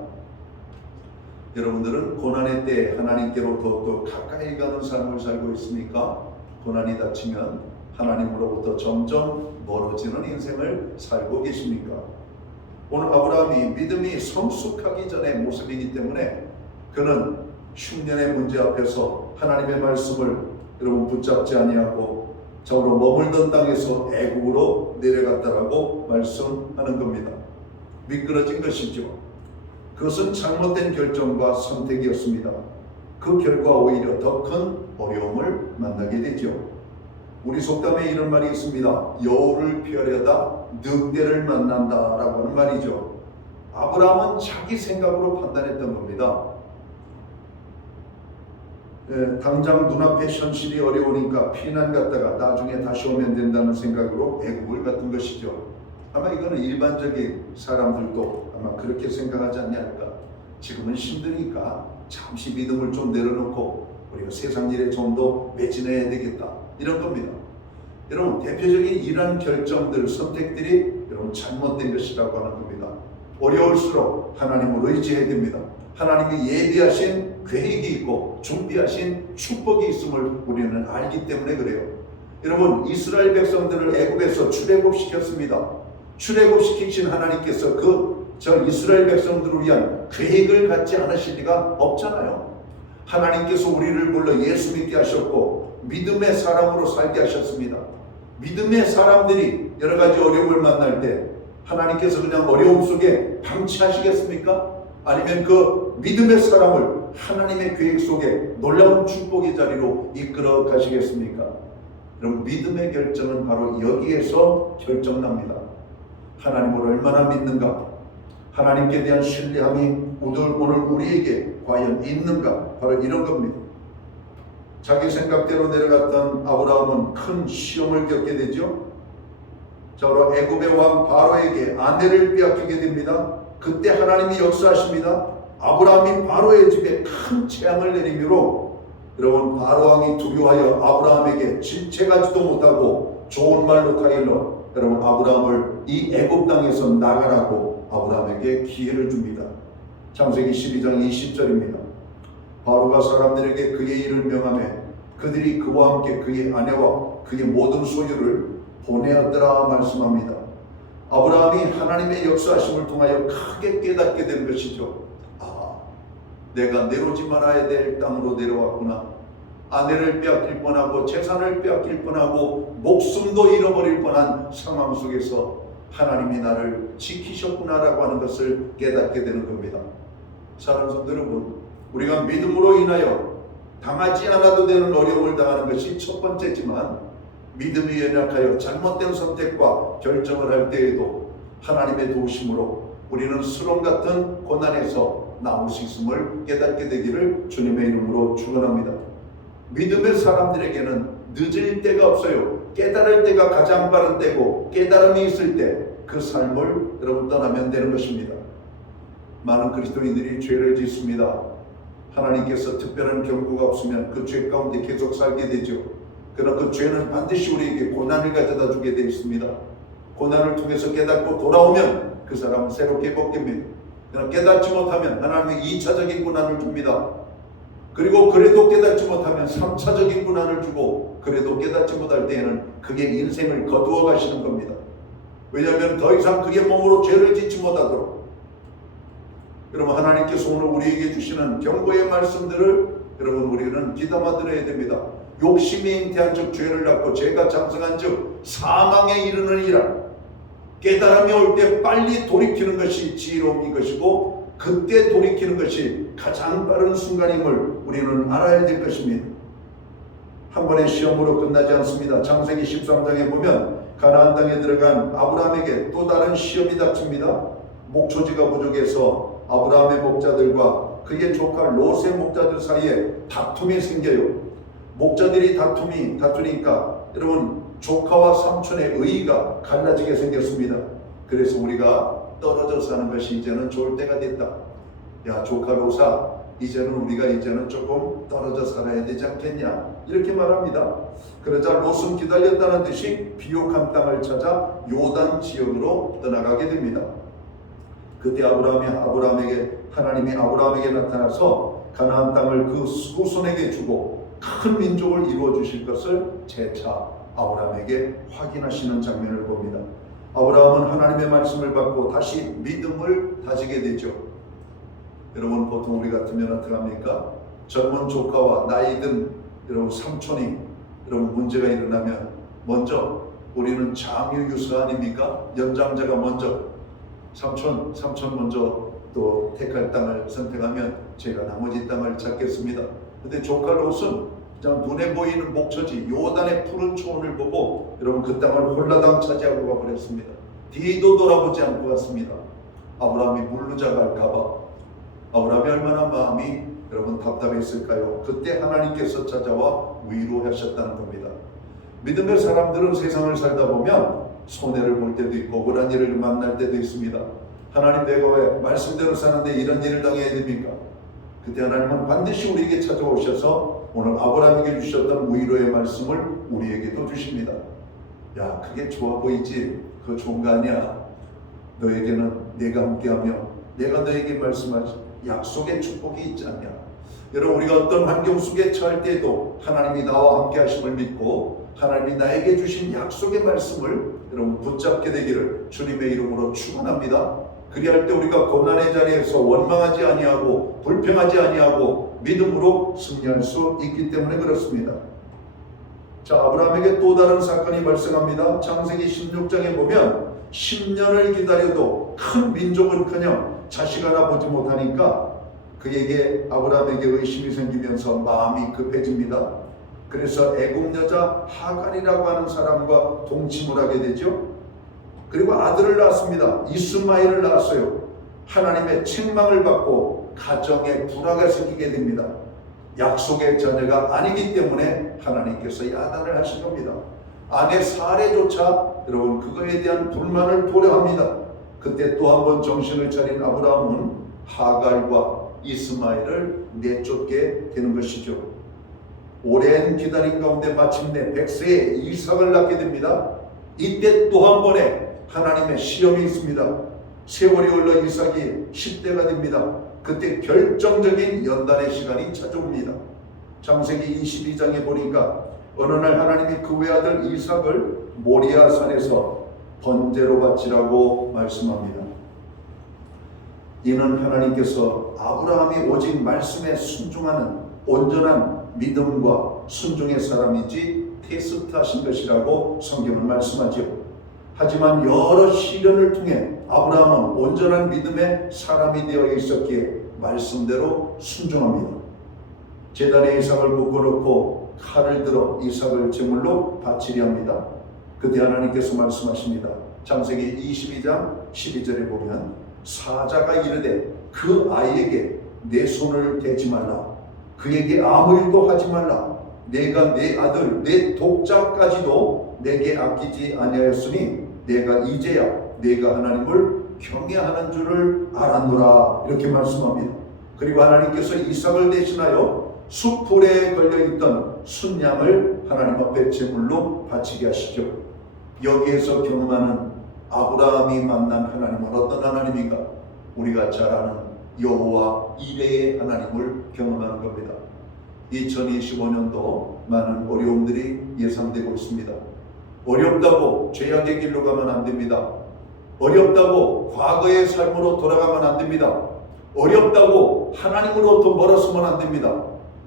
여러분들은 고난의 때 하나님께로 더욱더 가까이 가는 삶을 살고 있습니까? 고난이 닥치면 하나님으로부터 점점 멀어지는 인생을 살고 계십니까? 오늘 아브라함이 믿음이 성숙하기 전의 모습이기 때문에 그는 흉년의 문제 앞에서 하나님의 말씀을 여러분 붙잡지 아니하고 자기로 머물던 땅에서 애굽으로 내려갔다라고 말씀하는 겁니다. 미끄러진 것이죠. 그것은 잘못된 결정과 선택이었습니다. 그 결과 오히려 더 큰 어려움을 만나게 되죠. 우리 속담에 이런 말이 있습니다. 여우를 피하려다 늑대를 만난다라고 하는 말이죠. 아브라함은 자기 생각으로 판단했던 겁니다. 당장 눈앞에 현실이 어려우니까 피난 갔다가 나중에 다시 오면 된다는 생각으로 애굽을 갔던 것이죠. 아마 이거는 일반적인 사람들도 아마 그렇게 생각하지 않을까. 지금은 힘드니까 잠시 믿음을 좀 내려놓고 우리가 세상 일에 좀 더 매진해야 되겠다, 이런 겁니다. 여러분, 대표적인 이러한 결정들, 선택들이 여러분 잘못된 것이라고 하는 겁니다. 어려울수록 하나님을 의지해야 됩니다. 하나님이 예비하신 계획이 있고 준비하신 축복이 있음을 우리는 알기 때문에 그래요. 여러분, 이스라엘 백성들을 애굽에서 출애굽시켰습니다. 출애굽시키신 하나님께서 저 이스라엘 백성들을 위한 계획을 갖지 않으실 리가 없잖아요. 하나님께서 우리를 불러 예수 믿게 하셨고 믿음의 사람으로 살게 하셨습니다. 믿음의 사람들이 여러 가지 어려움을 만날 때 하나님께서 그냥 어려움 속에 방치하시겠습니까? 아니면 그 믿음의 사람을 하나님의 계획 속에 놀라운 축복의 자리로 이끌어 가시겠습니까? 여러분, 믿음의 결정은 바로 여기에서 결정납니다. 하나님을 얼마나 믿는가, 하나님께 대한 신뢰함이 오늘 우리에게 과연 있는가, 바로 이런 겁니다. 자기 생각대로 내려갔던 아브라함은 큰 시험을 겪게 되죠. 저로 애굽의 왕 바로에게 아내를 빼앗기게 됩니다. 그때 하나님이 역사하십니다. 아브라함이 바로의 집에 큰 재앙을 내리므로 여러분, 바로 왕이 두려워하여 아브라함에게 질책하지도 못하고 좋은 말로 타일러 여러분 아브라함을 이 애굽 땅에서 나가라고 아브라함에게 기회를 줍니다. 창세기 12장 20절입니다. 바로가 사람들에게 그의 일을 명하며 그들이 그와 함께 그의 아내와 그의 모든 소유를 보내었더라 말씀합니다. 아브라함이 하나님의 역사하심을 통하여 크게 깨닫게 된 것이죠. 내가 내려오지 말아야 될 땅으로 내려왔구나. 아내를 빼앗길 뻔하고 재산을 빼앗길 뻔하고 목숨도 잃어버릴 뻔한 상황 속에서 하나님이 나를 지키셨구나라고 하는 것을 깨닫게 되는 겁니다. 사랑하는 성도 여러분, 우리가 믿음으로 인하여 당하지 않아도 되는 어려움을 당하는 것이 첫 번째지만 믿음이 연약하여 잘못된 선택과 결정을 할 때에도 하나님의 도우심으로 우리는 수렁 같은 고난에서 나올 수 있음을 깨닫게 되기를 주님의 이름으로 축원합니다. 믿음의 사람들에게는 늦을 때가 없어요. 깨달을 때가 가장 빠른 때고 깨달음이 있을 때 그 삶을 여러분 떠나면 되는 것입니다. 많은 그리스도인들이 죄를 짓습니다. 하나님께서 특별한 경고가 없으면 그 죄 가운데 계속 살게 되죠. 그러나 그 죄는 반드시 우리에게 고난을 가져다 주게 되어 있습니다. 고난을 통해서 깨닫고 돌아오면 그 사람은 새롭게 벗깁니다. 그러나 깨닫지 못하면 하나님이 2차적인 고난을 줍니다. 그리고 그래도 깨닫지 못하면 3차적인 고난을 주고 그래도 깨닫지 못할 때에는 그게 인생을 거두어 가시는 겁니다. 왜냐하면 더 이상 그의 몸으로 죄를 짓지 못하도록 여러분, 하나님께서 오늘 우리에게 주시는 경고의 말씀들을 여러분 우리는 귀담아 들어야 됩니다. 욕심이 잉태한 즉 죄를 낳고 죄가 장성한 즉 사망에 이르느니라. 깨달음이 올 때 빨리 돌이키는 것이 지혜로운 것이고 그때 돌이키는 것이 가장 빠른 순간임을 우리는 알아야 될 것입니다. 한 번의 시험으로 끝나지 않습니다. 창세기 13장에 보면 가나안 땅에 들어간 아브라함에게 또 다른 시험이 닥칩니다. 목초지가 부족해서 아브라함의 목자들과 그의 조카 롯의 목자들 사이에 다툼이 생겨요. 목자들이 다투니까 여러분 조카와 삼촌의 의의가 갈라지게 생겼습니다. 그래서 우리가 떨어져 사는 것이 이제는 좋을 때가 됐다. 야 조카 롯아, 이제는 우리가 조금 떨어져 살아야 되지 않겠냐, 이렇게 말합니다. 그러자 롯은 기다렸다는 듯이 비옥한 땅을 찾아 요단 지역으로 떠나가게 됩니다. 그때 하나님이 아브라함에게 나타나서 가나안 땅을 그 후손에게 주고 큰 민족을 이루어 주실 것을 재차 아브라함에게 확인하시는 장면을 봅니다. 아브라함은 하나님의 말씀을 받고 다시 믿음을 다지게 되죠. 여러분, 보통 우리 같으면 어떻게 합니까? 젊은 조카와 나이든 여러분 삼촌이 여러분 문제가 일어나면 먼저 우리는 장유유서 아닙니까? 연장자가 먼저 삼촌 먼저 또 택할 땅을 선택하면 제가 나머지 땅을 찾겠습니다. 근데 조카 롯은 그냥 눈에 보이는 목초지 요단의 푸른 초원을 보고 여러분 그 땅을 홀라당 차지하고 가버렸습니다. 뒤도 돌아보지 않고 갔습니다. 아브라함이 물르자 갈까봐 아브라함이 얼마나 마음이 여러분 답답했을까요? 그때 하나님께서 찾아와 위로하셨다는 겁니다. 믿음의 사람들은 세상을 살다 보면 손해를 볼 때도 있고 억울한 일을 만날 때도 있습니다. 하나님, 내가 왜 말씀대로 사는데 이런 일을 당해야 됩니까? 그때 하나님은 반드시 우리에게 찾아오셔서 오늘 아브라함에게 주셨던 위로의 말씀을 우리에게도 주십니다. 야, 그게 좋아 보이지? 그거 좋은 거 아니야. 너에게는 내가 함께하며 내가 너에게 말씀할 약속의 축복이 있지 않냐. 여러분, 우리가 어떤 환경 속에 처할 때에도 하나님이 나와 함께 하심을 믿고 하나님이 나에게 주신 약속의 말씀을 여러분 붙잡게 되기를 주님의 이름으로 축원합니다. 그리할 때 우리가 고난의 자리에서 원망하지 아니하고 불평하지 아니하고 믿음으로 승리할 수 있기 때문에 그렇습니다. 자, 아브라함에게 또 다른 사건이 발생합니다. 창세기 16장에 보면 10년을 기다려도 큰 민족은커녕 자식 하나 보지 못하니까 그에게 아브라함에게 의심이 생기면서 마음이 급해집니다. 그래서 애굽 여자 하갈이라고 하는 사람과 동침을 하게 되죠. 그리고 아들을 낳았습니다. 이스마엘을 낳았어요. 하나님의 책망을 받고 가정에 불화가 생기게 됩니다. 약속의 자녀가 아니기 때문에 하나님께서 야단을 하신 겁니다. 아내 사례조차 여러분 그거에 대한 불만을 토로합니다. 그때 또 한 번 정신을 차린 아브라함은 하갈과 이스마엘을 내쫓게 되는 것이죠. 오랜 기다림 가운데 마침내 100세에 이삭을 낳게 됩니다. 이때 또 한 번의 하나님의 시험이 있습니다. 세월이 흘러 이삭이 10대가 됩니다. 그때 결정적인 연단의 시간이 찾아옵니다. 창세기 22장에 보니까 어느 날 하나님이 그 외아들 이삭을 모리아 산에서 번제로 바치라고 말씀합니다. 이는 하나님께서 아브라함이 오직 말씀에 순종하는 온전한 믿음과 순종의 사람이지 테스트하신 것이라고 성경은 말씀하죠. 하지만 여러 시련을 통해 아브라함은 온전한 믿음의 사람이 되어 있었기에 말씀대로 순종합니다. 제단에 이삭을 묶어놓고 칼을 들어 이삭을 제물로 바치려 합니다. 그때 하나님께서 말씀하십니다. 창세기 22장 12절에 보면 사자가 이르되 그 아이에게 내 손을 대지 말라. 그에게 아무 일도 하지 말라. 내가 내 아들 내 독자까지도 내게 아끼지 아니하였으니 내가 이제야 내가 하나님을 경외하는 줄을 알았노라. 이렇게 말씀합니다. 그리고 하나님께서 이삭을 대신하여 숯불에 걸려있던 순양을 하나님 앞에 제물로 바치게 하시죠. 여기에서 경험하는 아브라함이 만난 하나님은 어떤 하나님인가? 우리가 잘 아는 여호와 이레의 하나님을 경험하는 겁니다. 2025년도 많은 어려움들이 예상되고 있습니다. 어렵다고 죄악의 길로 가면 안 됩니다. 어렵다고 과거의 삶으로 돌아가면 안 됩니다. 어렵다고 하나님으로부터 멀어서면 안 됩니다.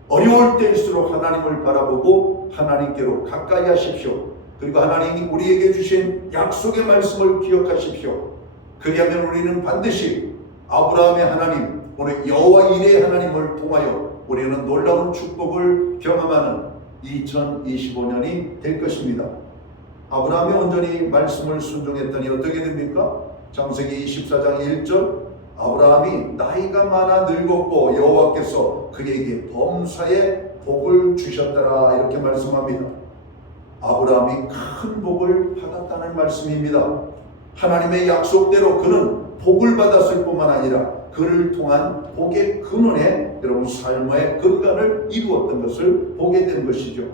어려울 때일수록 하나님을 바라보고 하나님께로 가까이 하십시오. 그리고 하나님이 우리에게 주신 약속의 말씀을 기억하십시오. 그리하면 우리는 반드시 아브라함의 하나님, 오늘 여호와 이레의 하나님을 통하여 우리는 놀라운 축복을 경험하는 2025년이 될 것입니다. 아브라함이 온전히 말씀을 순종했더니 어떻게 됩니까? 창세기 24장 1절, 아브라함이 나이가 많아 늙었고 여호와께서 그에게 범사에 복을 주셨더라, 이렇게 말씀합니다. 아브라함이 큰 복을 받았다는 말씀입니다. 하나님의 약속대로 그는 복을 받았을 뿐만 아니라 그를 통한 복의 근원에 여러분 삶의 근간을 이루었던 것을 보게 된 것이죠.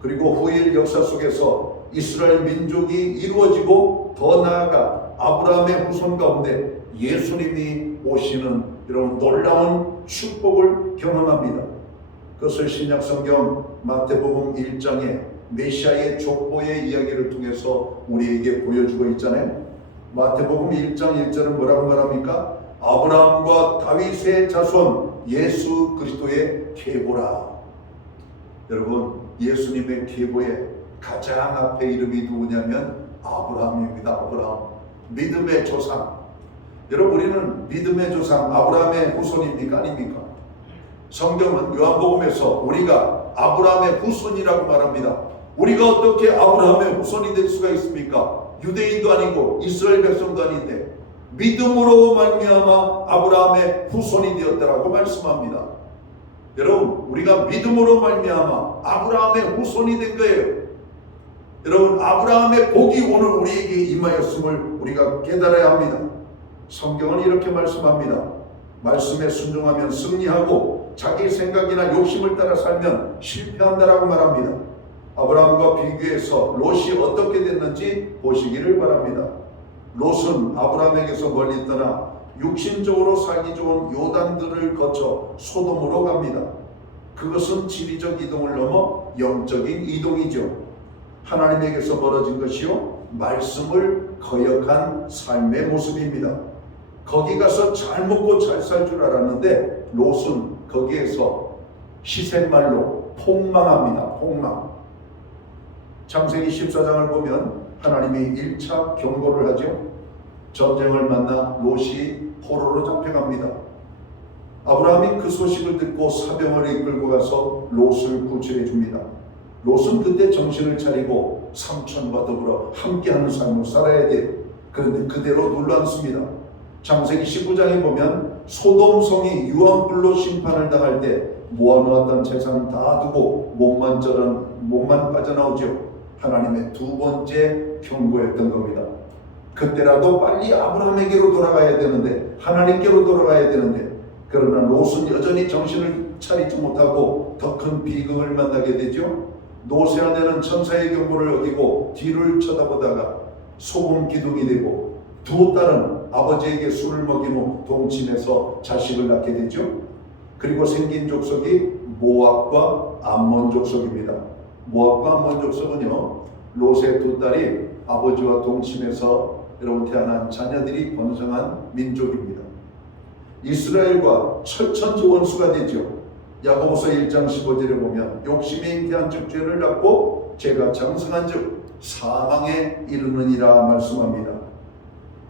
그리고 후일 역사 속에서 이스라엘 민족이 이루어지고 더 나아가 아브라함의 후손 가운데 예수님이 오시는 이런 놀라운 축복을 경험합니다. 그것을 신약성경 마태복음 1장에 메시아의 족보의 이야기를 통해서 우리에게 보여주고 있잖아요. 마태복음 1장 1절은 뭐라고 말합니까? 아브라함과 다윗의 자손 예수 그리스도의 계보라. 여러분, 예수님의 계보의 가장 앞에 이름이 누구냐면 아브라함입니다. 아브라함, 믿음의 조상. 여러분, 우리는 믿음의 조상 아브라함의 후손입니까? 아닙니까? 성경은 요한복음에서 우리가 아브라함의 후손이라고 말합니다. 우리가 어떻게 아브라함의 후손이 될 수가 있습니까? 유대인도 아니고 이스라엘 백성도 아닌데 믿음으로 말미암아 아브라함의 후손이 되었다라고 말씀합니다. 여러분, 우리가 믿음으로 말미암아 아브라함의 후손이 된 거예요. 여러분, 아브라함의 복이 오늘 우리에게 임하였음을 우리가 깨달아야 합니다. 성경은 이렇게 말씀합니다. 말씀에 순종하면 승리하고 자기 생각이나 욕심을 따라 살면 실패한다라고 말합니다. 아브라함과 비교해서 롯이 어떻게 됐는지 보시기를 바랍니다. 롯은 아브라함에게서 멀리 떠나 육신적으로 살기 좋은 요단들을 거쳐 소돔으로 갑니다. 그것은 지리적 이동을 넘어 영적인 이동이죠. 하나님에게서 벌어진 것이요, 말씀을 거역한 삶의 모습입니다. 거기 가서 잘 먹고 잘 살 줄 알았는데 롯은 거기에서 시샘말로 폭망합니다. 폭망. 창세기 14장을 보면 하나님이 1차 경고를 하죠. 전쟁을 만나 롯이 포로로 잡혀갑니다. 아브라함이 그 소식을 듣고 사병을 이끌고 가서 롯을 구출해 줍니다. 롯은 그때 정신을 차리고 삼촌과 더불어 함께하는 삶을 살아야 돼요. 그런데 그대로 눌렀습니다. 창세기 19장에 보면 소돔성이 유황불로 심판을 당할 때 모아놓았던 재산을 다 두고 몸만 빠져나오죠. 하나님의 두 번째 경고였던 겁니다. 그때라도 빨리 아브라함에게로 돌아가야 되는데, 하나님께로 돌아가야 되는데, 그러나 롯은 여전히 정신을 차리지 못하고 더 큰 비극을 만나게 되죠. 롯의 아내는 천사의 경고를 어기고 뒤를 쳐다보다가 소금 기둥이 되고, 두 딸은 아버지에게 술을 먹인 후 동침해서 자식을 낳게 되죠. 그리고 생긴 족속이 모압과 암몬 족속입니다. 모압과 암몬 족속은요, 롯의 두 딸이 아버지와 동침해서 여러분 태어난 자녀들이 번성한 민족입니다. 이스라엘과 철천지 원수가 되죠. 야고보서 1장 15절에 보면 욕심이 잉태한즉 죄를 낳고 죄가 장성한즉 사망에 이르느니라 말씀합니다.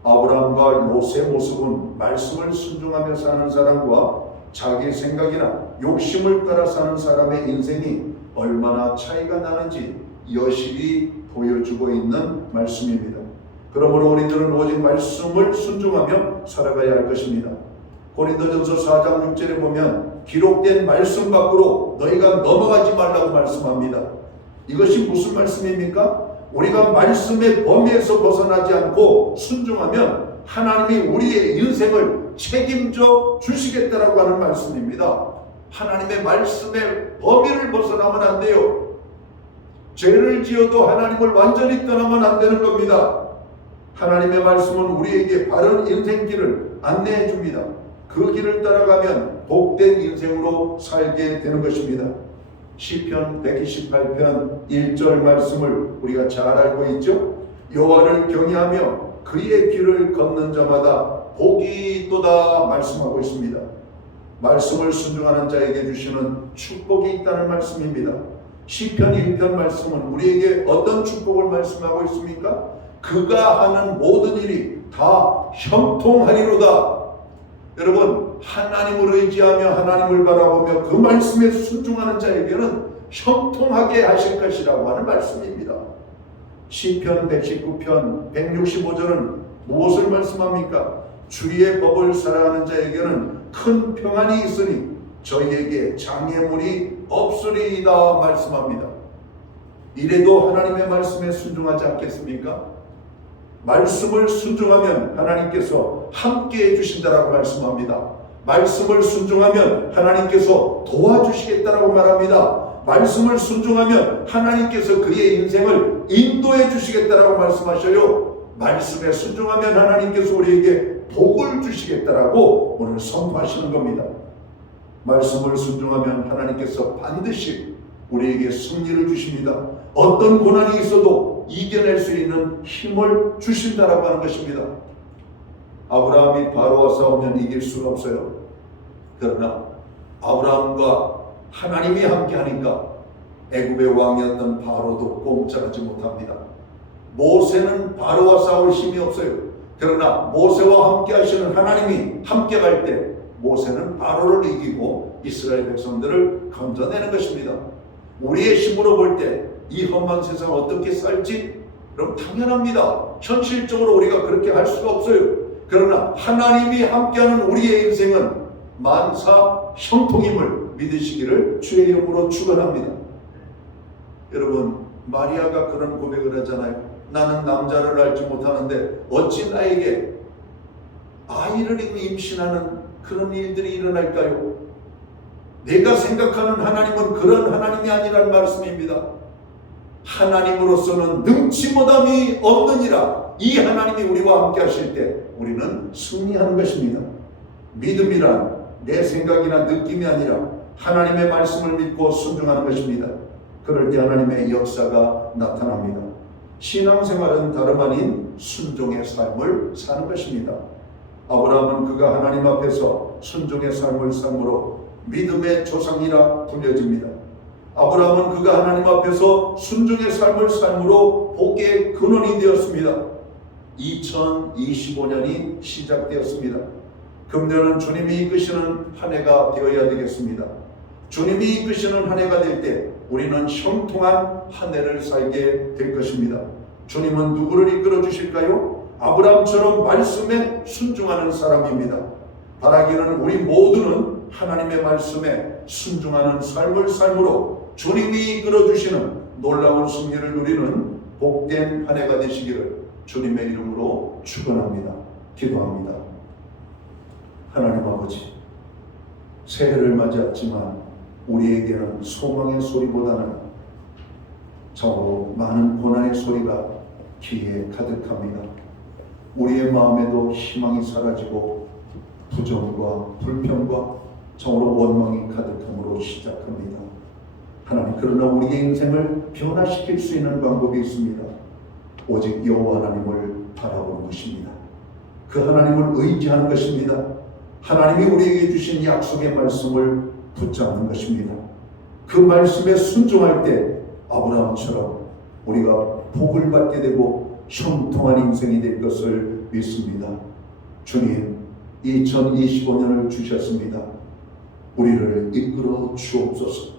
아브라함과 롯의 모습은 말씀을 순종하며 사는 사람과 자기 생각이나 욕심을 따라 사는 사람의 인생이 얼마나 차이가 나는지 여실히 보여주고 있는 말씀입니다. 그러므로 우리들은 오직 말씀을 순종하며 살아가야 할 것입니다. 고린도전서 4장 6절에 보면 기록된 말씀 밖으로 너희가 넘어가지 말라고 말씀합니다. 이것이 무슨 말씀입니까? 우리가 말씀의 범위에서 벗어나지 않고 순종하면 하나님이 우리의 인생을 책임져 주시겠다라고 하는 말씀입니다. 하나님의 말씀의 범위를 벗어나면 안 돼요. 죄를 지어도 하나님을 완전히 떠나면 안 되는 겁니다. 하나님의 말씀은 우리에게 바른 인생길을 안내해 줍니다. 그 길을 따라가면 복된 인생으로 살게 되는 것입니다. 시편 128편 1절 말씀을 우리가 잘 알고 있죠. 여호와를 경외하며 그의 길을 걷는 자마다 복이 있도다 말씀하고 있습니다. 말씀을 순종하는 자에게 주시는 축복이 있다는 말씀입니다. 시편 1편 말씀은 우리에게 어떤 축복을 말씀하고 있습니까? 그가 하는 모든 일이 다 형통하리로다. 여러분, 하나님을 의지하며 하나님을 바라보며 그 말씀에 순종하는 자에게는 형통하게 하실 것이라고 하는 말씀입니다. 시편 119편 165절은 무엇을 말씀합니까? 주의 법을 살아가는 자에게는 큰 평안이 있으니 저희에게 장애물이 없으리이다 말씀합니다. 이래도 하나님의 말씀에 순종하지 않겠습니까? 말씀을 순종하면 하나님께서 함께 해주신다라고 말씀합니다. 말씀을 순종하면 하나님께서 도와주시겠다라고 말합니다. 말씀을 순종하면 하나님께서 그의 인생을 인도해 주시겠다라고 말씀하셔요. 말씀에 순종하면 하나님께서 우리에게 복을 주시겠다라고 오늘 선포하시는 겁니다. 말씀을 순종하면 하나님께서 반드시 우리에게 승리를 주십니다. 어떤 고난이 있어도 이겨낼 수 있는 힘을 주신다라고 하는 것입니다. 아브라함이 바로와 싸우면 이길 수가 없어요. 그러나 아브라함과 하나님이 함께하니까 애굽의 왕이었던 바로도 꼼짝하지 못합니다. 모세는 바로와 싸울 힘이 없어요. 그러나 모세와 함께 하시는 하나님이 함께 갈 때 모세는 바로를 이기고 이스라엘 백성들을 건져내는 것입니다. 우리의 힘으로 볼 때 이 험한 세상 어떻게 살지? 그럼 당연합니다. 현실적으로 우리가 그렇게 할 수가 없어요. 그러나 하나님이 함께하는 우리의 인생은 만사 형통임을 믿으시기를 주의 이름으로 축원합니다. 여러분, 마리아가 그런 고백을 하잖아요. 나는 남자를 알지 못하는데 어찌 나에게 아이를 임신하는 그런 일들이 일어날까요? 내가 생각하는 하나님은 그런 하나님이 아니라는 말씀입니다. 하나님으로서는 능치 못함이 없느니라. 이 하나님이 우리와 함께 하실 때 우리는 승리하는 것입니다. 믿음이란 내 생각이나 느낌이 아니라 하나님의 말씀을 믿고 순종하는 것입니다. 그럴 때 하나님의 역사가 나타납니다. 신앙생활은 다름 아닌 순종의 삶을 사는 것입니다. 아브라함은 그가 하나님 앞에서 순종의 삶을 삶으로 믿음의 조상이라 불려집니다. 아브라함은 그가 하나님 앞에서 순종의 삶을 삶으로 복의 근원이 되었습니다. 2025년이 시작되었습니다. 금년은 주님이 이끄시는 한 해가 되어야 되겠습니다. 주님이 이끄시는 한 해가 될 때 우리는 형통한 한 해를 살게 될 것입니다. 주님은 누구를 이끌어 주실까요? 아브라함처럼 말씀에 순종하는 사람입니다. 바라기는 우리 모두는 하나님의 말씀에 순종하는 삶을 삶으로 주님이 이끌어 주시는 놀라운 승리를 누리는 복된 한 해가 되시기를 주님의 이름으로 축원합니다. 기도합니다. 하나님 아버지, 새해를 맞이했지만 우리에게는 소망의 소리보다는 참으로 많은 고난의 소리가 귀에 가득합니다. 우리의 마음에도 희망이 사라지고 부정과 불평과 참으로 원망이 가득함으로 시작합니다. 하나님, 그러나 우리의 인생을 변화시킬 수 있는 방법이 있습니다. 오직 여호와 하나님을 바라보는 것입니다. 그 하나님을 의지하는 것입니다. 하나님이 우리에게 주신 약속의 말씀을 붙잡는 것입니다. 그 말씀에 순종할 때 아브라함처럼 우리가 복을 받게 되고 형통한 인생이 될 것을 믿습니다. 주님, 2025년을 주셨습니다. 우리를 이끌어 주옵소서.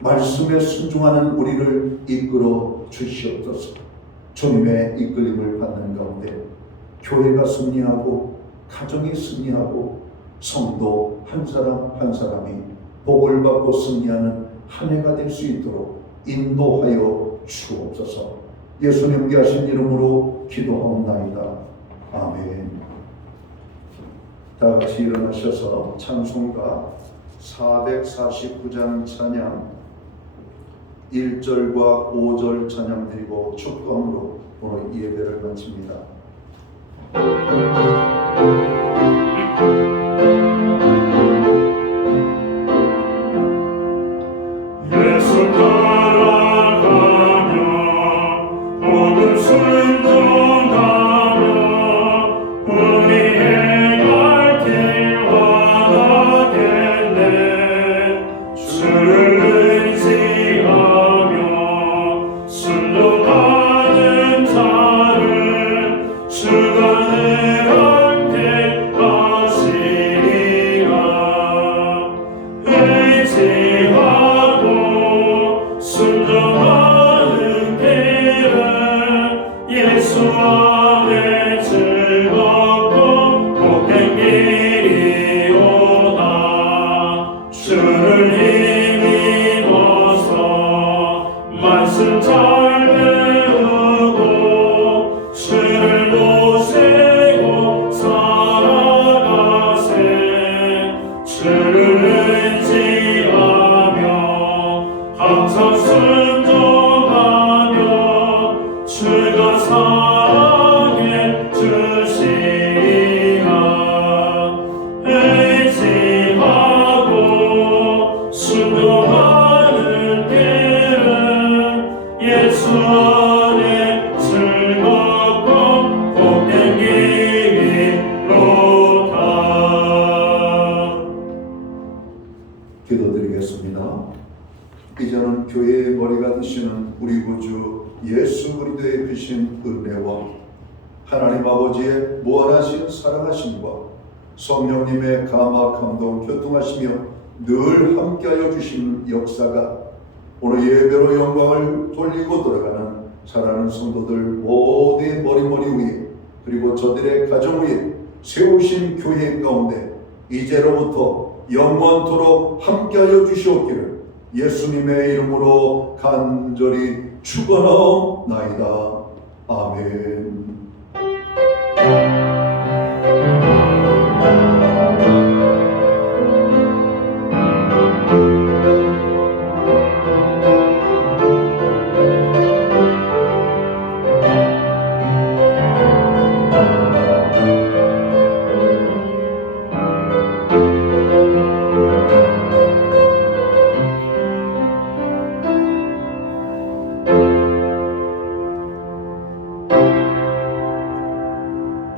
말씀에 순종하는 우리를 이끌어 주시옵소서. 주님의 이끌림을 받는 가운데 교회가 승리하고 가정이 승리하고 성도 한 사람 한 사람이 복을 받고 승리하는 한 해가 될 수 있도록 인도하여 주옵소서. 예수님 귀하신 이름으로 기도하옵나이다. 아멘. 다 같이 일어나셔서 찬송가 449장 찬양 1절과 5절 찬양 드리고 축도함으로 오늘 예배를 마칩니다. 예수 따라가며 모든 순종하며 우리에게 예수 안에 즐겁고 복된 길이로다. 기도드리겠습니다. 이제는 교회의 머리가 되시는 우리 구주 예수 그리스도의 크신 은혜와 하나님 아버지의 무한하신 사랑하심과 성령님의 감화 감동 교통하시며 늘 함께하여 주시는 역사가 오늘 예배로 영광을 돌리고 돌아가는 사랑하는 성도들 모두의 머리 위에 그리고 저들의 가정 위에 세우신 교회 가운데 이제로부터 영원토록 함께하여 주시옵기를 예수님의 이름으로 간절히 축원하옵나이다. 아멘.